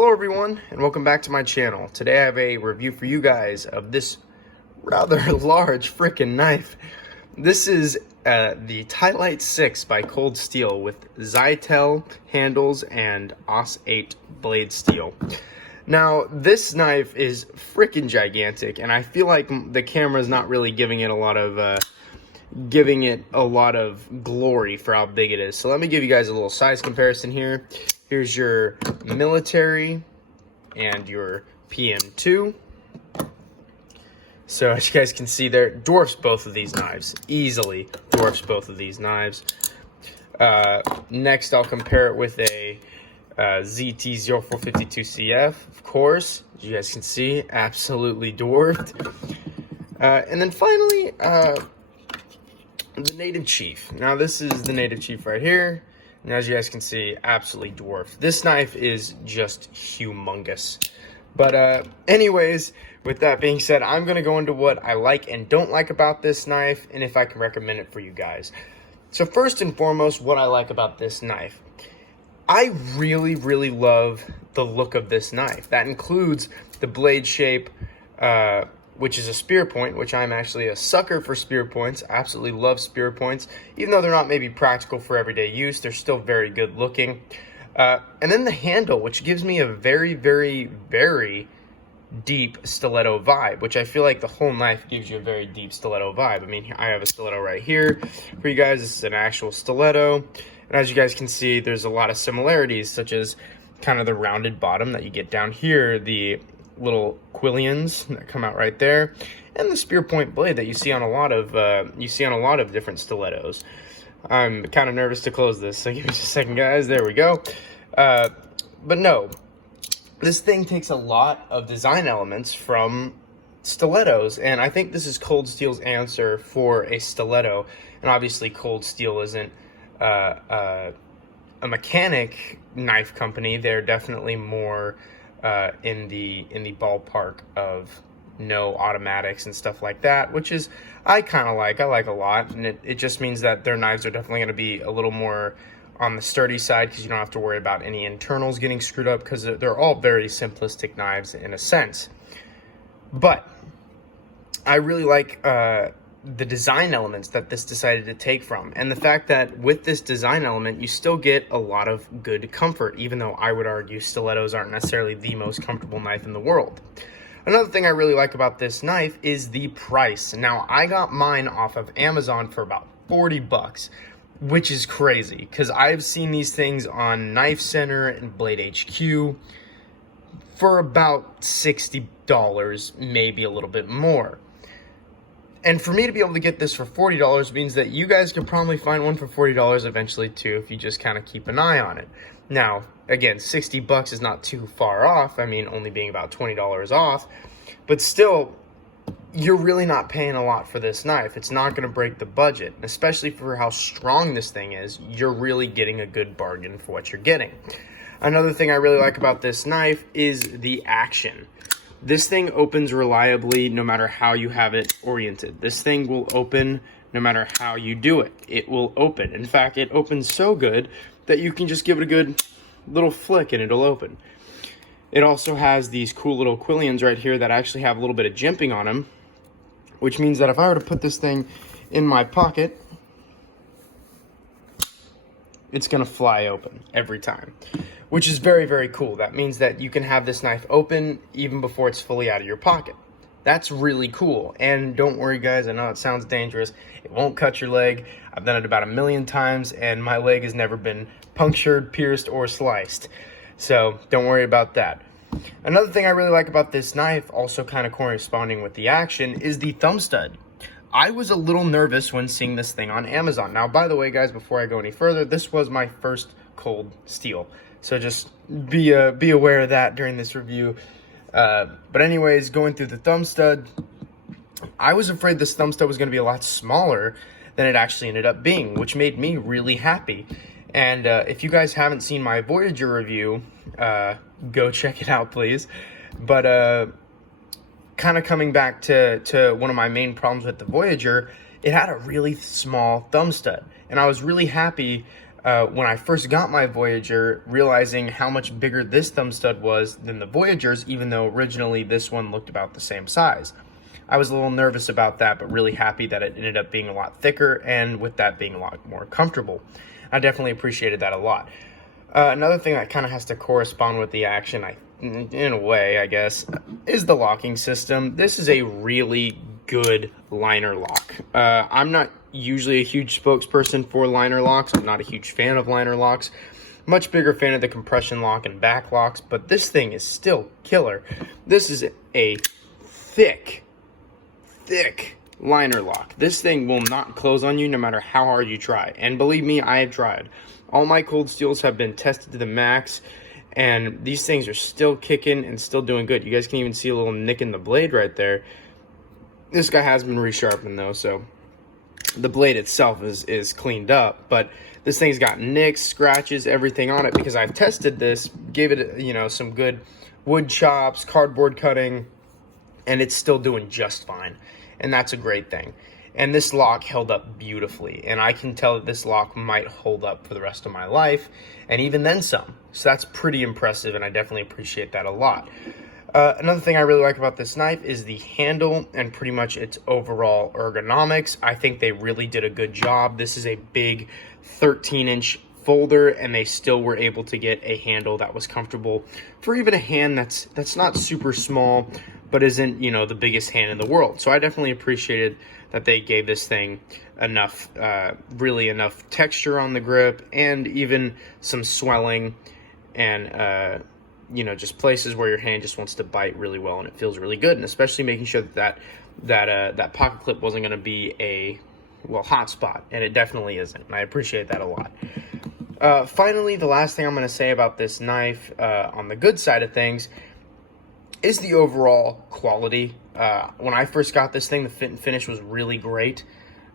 Hello everyone, and welcome back to my channel. Today I have a review for you guys of this rather large freaking knife. This is the Lite 6 by Cold Steel with Zytel handles and AUS 8 blade steel. Now, this knife is freaking gigantic, and I feel like the camera's not really giving it a lot of glory for how big it is. So let me give you guys a little size comparison here. Here's your military and your PM2. So as you guys can see there, dwarfs both of these knives. Easily dwarfs both of these knives. Next, I'll compare it with a ZT0452CF, of course. As you guys can see, absolutely dwarfed. And then finally, the Native Chief. Now this is the Native Chief right here. And as you guys can see, absolutely dwarfed. This knife is just humongous. But anyways, with that being said, I'm going to go into what I like and don't like about this knife, and if I can recommend it for you guys. So first and foremost, what I like about this knife. I really love the look of this knife. That includes the blade shape, which is a spear point, which I'm actually a sucker for spear points. I absolutely love spear points. Even though they're not maybe practical for everyday use, they're still very good looking. And then the handle, which gives me a very deep stiletto vibe, which I feel like the whole knife gives you a very deep stiletto vibe. I mean, I have a stiletto right here for you guys. This is an actual stiletto. And as you guys can see, there's a lot of similarities, such as kind of the rounded bottom that you get down here, the little quillions that come out right there, and the spear point blade that you see on a lot of different stilettos. I'm kind of nervous to close this, so give me just a second, guys. There we go. But no, this thing takes a lot of design elements from stilettos, and I think this is Cold Steel's answer for a stiletto. And obviously Cold Steel isn't a mechanic knife company. They're definitely more in the ballpark of no automatics and stuff like that, which is I like a lot, and it just means that their knives are definitely going to be a little more on the sturdy side, because you don't have to worry about any internals getting screwed up, because they're all very simplistic knives in a sense. But I really like the design elements that this decided to take from, and the fact that with this design element you still get a lot of good comfort, even though I would argue stilettos aren't necessarily the most comfortable knife in the world. Another thing I really like about this knife is the price. Now, I got mine off of Amazon for about 40 bucks, which is crazy, because I've seen these things on Knife Center and Blade HQ for about $60, maybe a little bit more. And for me to be able to get this for $40 means that you guys can probably find one for $40 eventually too, if you just kind of keep an eye on it. Now, again, 60 bucks is not too far off. I mean, only being about $20 off, but still, you're really not paying a lot for this knife. It's not going to break the budget, especially for how strong this thing is. You're really getting a good bargain for what you're getting. Another thing I really like about this knife is the action. This thing opens reliably no matter how you have it oriented. This thing will open no matter how you do it. It will open. In fact, it opens so good that you can just give it a good little flick and it'll open. It also has these cool little quillions right here that actually have a little bit of jimping on them, which means that if I were to put this thing in my pocket, it's gonna fly open every time, which is very cool. That means that you can have this knife open even before it's fully out of your pocket. That's really cool. And don't worry, guys, I know it sounds dangerous. It won't cut your leg. I've done it about 1,000,000 times, and my leg has never been punctured, pierced, or sliced. So don't worry about that. Another thing I really like about this knife, also kind of corresponding with the action, is the thumb stud. I was a little nervous when seeing this thing on Amazon. Now, by the way, guys, before I go any further, this was my first Cold Steel. So just be aware of that during this review. But anyways, going through the thumb stud, I was afraid this thumb stud was going to be a lot smaller than it actually ended up being, which made me really happy. And if you guys haven't seen my Voyager review, go check it out, please. But kind of coming back to one of my main problems with the Voyager, it had a really small thumb stud, and I was really happy when I first got my Voyager, realizing how much bigger this thumb stud was than the Voyager's, even though originally this one looked about the same size. I was a little nervous about that, but really happy that it ended up being a lot thicker, and with that being a lot more comfortable. I definitely appreciated that a lot. Another thing that kind of has to correspond with the action, in a way, I guess, is the locking system. This is a really good liner lock. I'm not usually a huge spokesperson for liner locks. I'm not a huge fan of liner locks. Much bigger fan of the compression lock and back locks, but this thing is still killer. This is a thick liner lock. This thing will not close on you no matter how hard you try. And believe me, I have tried. All my cold steels have been tested to the max, and these things are still kicking and still doing good. You guys can even see a little nick in the blade right there. This guy has been resharpened though, so the blade itself is cleaned up, but this thing's got nicks, scratches, everything on it, because I've tested this, gave it, you know, some good wood chops, cardboard cutting, and it's still doing just fine. And that's a great thing. And this lock held up beautifully, and I can tell that this lock might hold up for the rest of my life, and even then some. So that's pretty impressive, and I definitely appreciate that a lot. Another thing I really like about this knife is the handle and pretty much its overall ergonomics. I think they really did a good job. This is a big 13-inch folder, and they still were able to get a handle that was comfortable for even a hand that's not super small, but isn't, you know, the biggest hand in the world. So I definitely appreciated that they gave this thing enough, really enough texture on the grip, and even some swelling, and you know, just places where your hand just wants to bite really well, and it feels really good. And especially making sure that pocket clip wasn't going to be a, well, hot spot, and it definitely isn't. And I appreciate that a lot. Finally, the last thing I'm going to say about this knife, on the good side of things, is the overall quality. When I first got this thing, the fit and finish was really great.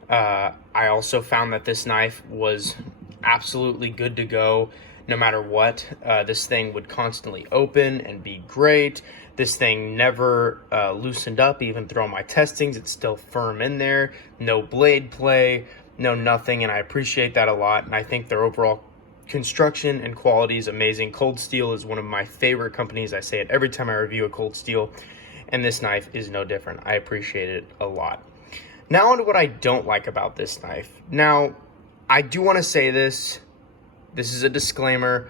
I also found that this knife was absolutely good to go no matter what. This thing would constantly open and be great. This thing never loosened up, even through my testings. It's still firm in there. No blade play, no nothing, and I appreciate that a lot. And I think their overall construction and quality is amazing. Cold Steel is one of my favorite companies. I say it every time I review a Cold Steel, and this knife is no different. I appreciate it a lot. Now on to what I don't like about this knife. Now, I do want to say this. This is a disclaimer.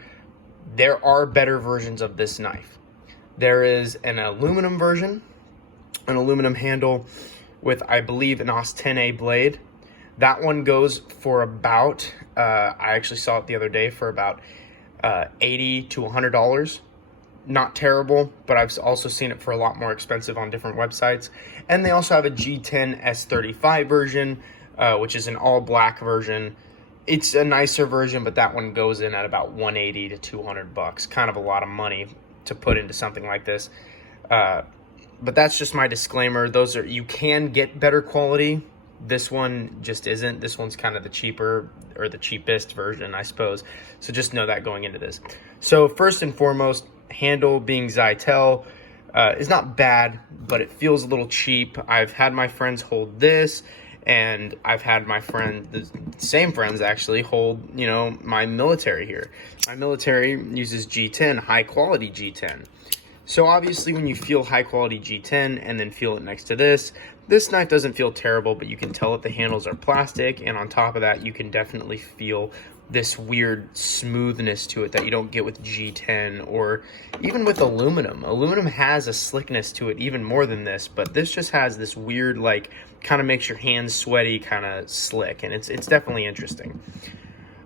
There are better versions of this knife. There is an aluminum version, an aluminum handle with, I believe, an AUS 10A blade. That one goes for about, I actually saw it the other day, for about $80 to $100. Not terrible, but I've also seen it for a lot more expensive on different websites. And they also have a G10 S35 version, which is an all black version. It's a nicer version, but that one goes in at about $180 to $200. Kind of a lot of money to put into something like this. But that's just my disclaimer. Those are, you can get better quality. This one just isn't. This one's kind of the cheaper, or the cheapest version, I suppose. So just know that going into this. So first and foremost, handle being Zytel is not bad, but it feels a little cheap. I've had my friends hold this, and I've had my friend, the same friends actually, hold, you know, my military here. My military uses G10, high quality G10. So obviously when you feel high quality G10 and then feel it next to this knife doesn't feel terrible, but you can tell that the handles are plastic, and on top of that, you can definitely feel this weird smoothness to it that you don't get with G10 or even with aluminum. Aluminum has a slickness to it even more than this, but this just has this weird, like, kind of makes your hands sweaty, kind of slick, and it's definitely interesting.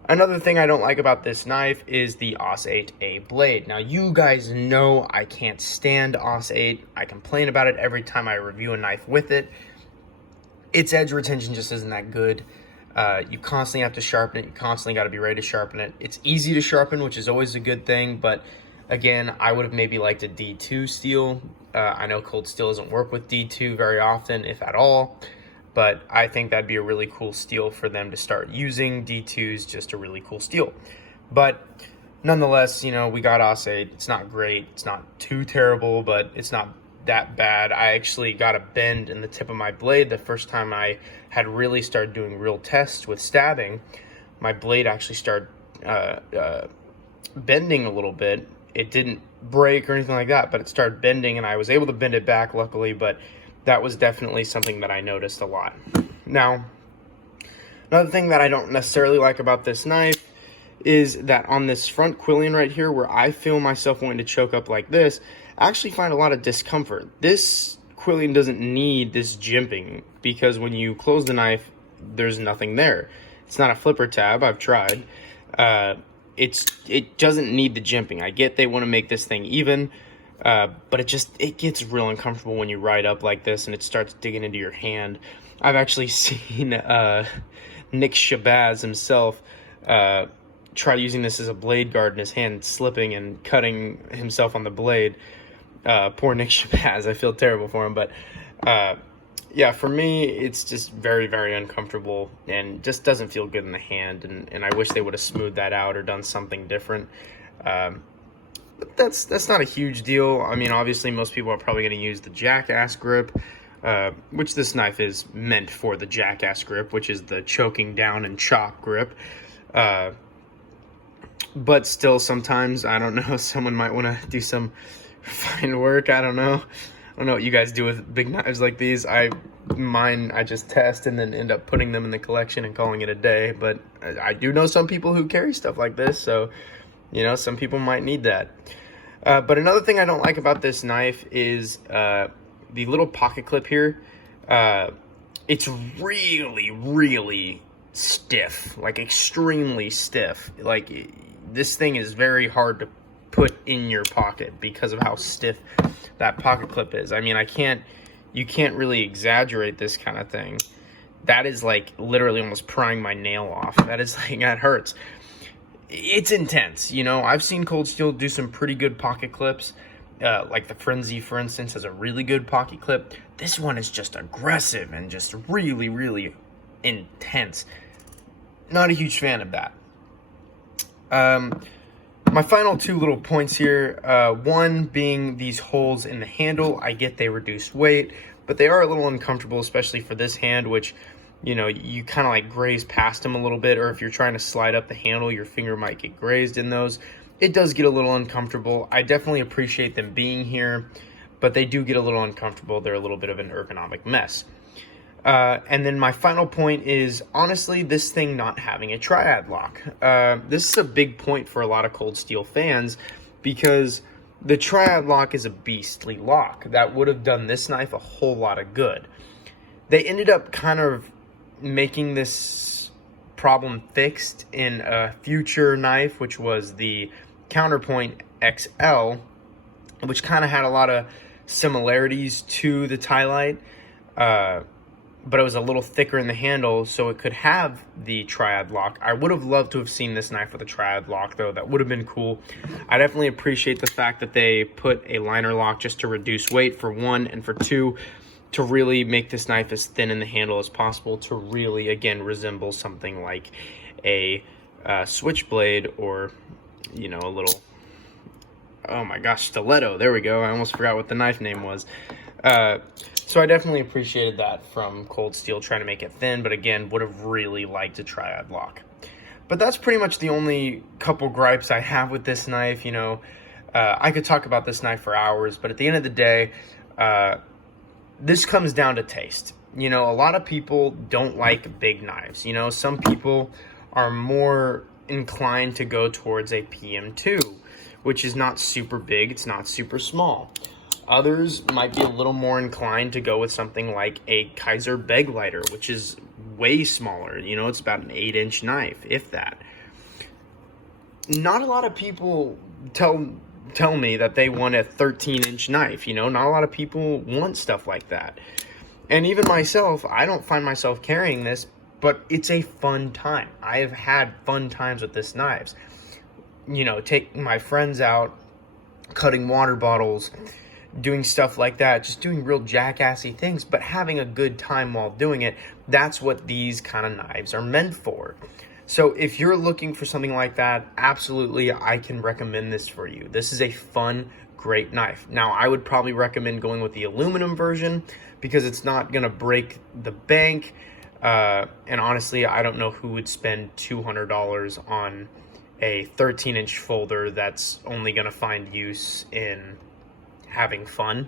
Another thing I don't like about this knife is the AUS 8A blade. Now, you guys know I can't stand AUS 8. I complain about it every time I review a knife with it. Its edge retention just isn't that good. You constantly have to sharpen it. You constantly got to be ready to sharpen it. It's easy to sharpen, which is always a good thing, but again, I would have maybe liked a D2 steel. I know Cold Steel doesn't work with D2 very often, if at all. But I think that'd be a really cool steel for them to start using. D2's just a really cool steel. But nonetheless, you know, we got AUS 8. It's not great. It's not too terrible, but it's not that bad. I actually got a bend in the tip of my blade the first time I had really started doing real tests with stabbing. My blade actually started bending a little bit. It didn't break or anything like that, but it started bending, and I was able to bend it back, luckily, but that was definitely something that I noticed a lot. Now, another thing that I don't necessarily like about this knife is that on this front quillion right here, where I feel myself wanting to choke up like this, I actually find a lot of discomfort. This quillion doesn't need this jimping, because when you close the knife, there's nothing there. It's not a flipper tab. I've tried. It doesn't need the jimping. I get they want to make this thing even, but it gets real uncomfortable when you ride up like this and it starts digging into your hand. I've actually seen Nick Shabazz himself try using this as a blade guard in his hand, slipping and cutting himself on the blade. Poor Nick Shabazz. I feel terrible for him, but yeah, for me, it's just very, very uncomfortable and just doesn't feel good in the hand, and I wish they would have smoothed that out or done something different. But that's not a huge deal. I mean, obviously, most people are probably going to use the Jackass grip, which this knife is meant for, the Jackass grip, which is the choking down and chop grip. But still, sometimes, I don't know, someone might want to do some fine work. I don't know what you guys do with big knives like these. Mine I just test and then end up putting them in the collection and calling it a day. But I do know some people who carry stuff like this, so you know, some people might need that. But another thing I don't like about this knife is the little pocket clip here. It's really, really stiff, like extremely stiff. Like, this thing is very hard to put in your pocket because of how stiff that pocket clip is. I mean, you can't really exaggerate this kind of thing. That is like literally almost prying my nail off. That hurts. It's intense, you know. I've seen Cold Steel do some pretty good pocket clips. Like the Frenzy, for instance, has a really good pocket clip. This one is just aggressive and just really, really intense. Not a huge fan of that. My final two little points here, one being these holes in the handle. I get they reduce weight, but they are a little uncomfortable, especially for this hand, which, you know, you kind of like graze past them a little bit, or if you're trying to slide up the handle, your finger might get grazed in those. It does get a little uncomfortable. I definitely appreciate them being here, but they do get a little uncomfortable. They're a little bit of an ergonomic mess. And then my final point is, honestly, this thing not having a Triad Lock. This is a big point for a lot of Cold Steel fans, because the Triad Lock is a beastly lock that would have done this knife a whole lot of good. They ended up kind of making this problem fixed in a future knife, which was the Counterpoint XL, which kind of had a lot of similarities to the Lite. But it was a little thicker in the handle, so it could have the Triad Lock. I would have loved to have seen this knife with a Triad Lock, though. That would have been cool. I definitely appreciate the fact that they put a liner lock just to reduce weight, for one, and for two, to really make this knife as thin in the handle as possible, to really, again, resemble something like a switchblade, or, you know, a little, oh my gosh, stiletto. There we go. I almost forgot what the knife name was. So I definitely appreciated that from Cold Steel, trying to make it thin, but again, would have really liked a Triad Lock. But that's pretty much the only couple gripes I have with this knife. You know, I could talk about this knife for hours, but at the end of the day, this comes down to taste. You know, a lot of people don't like big knives. You know, some people are more inclined to go towards a PM2, which is not super big, it's not super small. Others might be a little more inclined to go with something like a Kaiser Begleiter, which is way smaller. You know, it's about an 8-inch knife, if that. Not a lot of people tell me that they want a 13-inch knife. You know, not a lot of people want stuff like that. And even myself, I don't find myself carrying this, but it's a fun time. I have had fun times with this knives. You know, taking my friends out, cutting water bottles, doing stuff like that, just doing real jackassy things, but having a good time while doing it. That's what these kind of knives are meant for. So if you're looking for something like that, absolutely, I can recommend this for you. This is a fun, great knife. Now, I would probably recommend going with the aluminum version, because it's not going to break the bank. And honestly, I don't know who would spend $200 on a 13-inch folder that's only going to find use in having fun.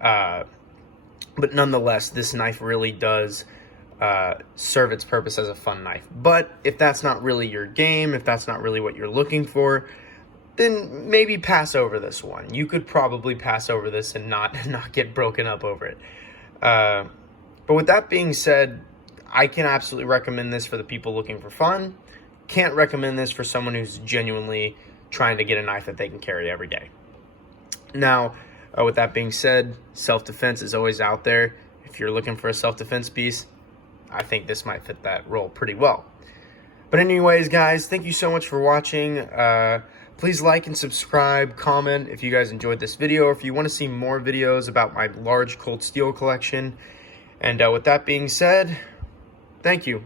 But nonetheless, this knife really does serve its purpose as a fun knife. But if that's not really your game, if that's not really what you're looking for, then maybe pass over this one. You could probably pass over this and not get broken up over it. But with that being said, I can absolutely recommend this for the people looking for fun. Can't recommend this for someone who's genuinely trying to get a knife that they can carry every day. Now, with that being said, self-defense is always out there. If you're looking for a self-defense piece, I think this might fit that role pretty well. But anyways, guys, thank you so much for watching. Please like and subscribe, comment if you guys enjoyed this video, or if you want to see more videos about my large cold steel collection. And with that being said, thank you.